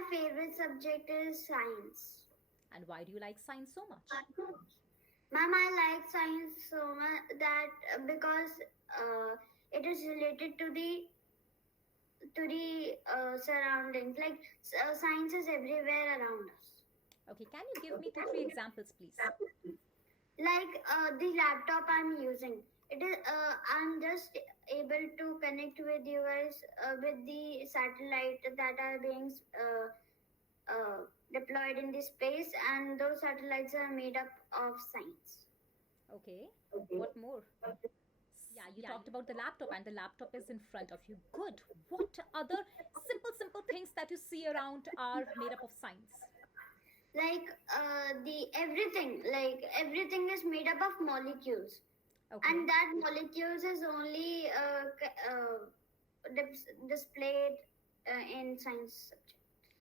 my favorite subject is science. And why do you like science so much? Ma'am, I like science so much that because uh, it is related to the surroundings. Like science is everywhere around us. Okay, can you give me two, three examples, please? Like the laptop I'm using. It is I'm just able to connect with you guys with the satellite that are being deployed in the space, and those satellites are made up of science. Okay, what more? Yeah, you talked about the laptop, and the laptop is in front of you. Good. What other simple, simple things that you see around are made up of science? Like everything is made up of molecules, and Okay. that molecules is only displayed in science subject.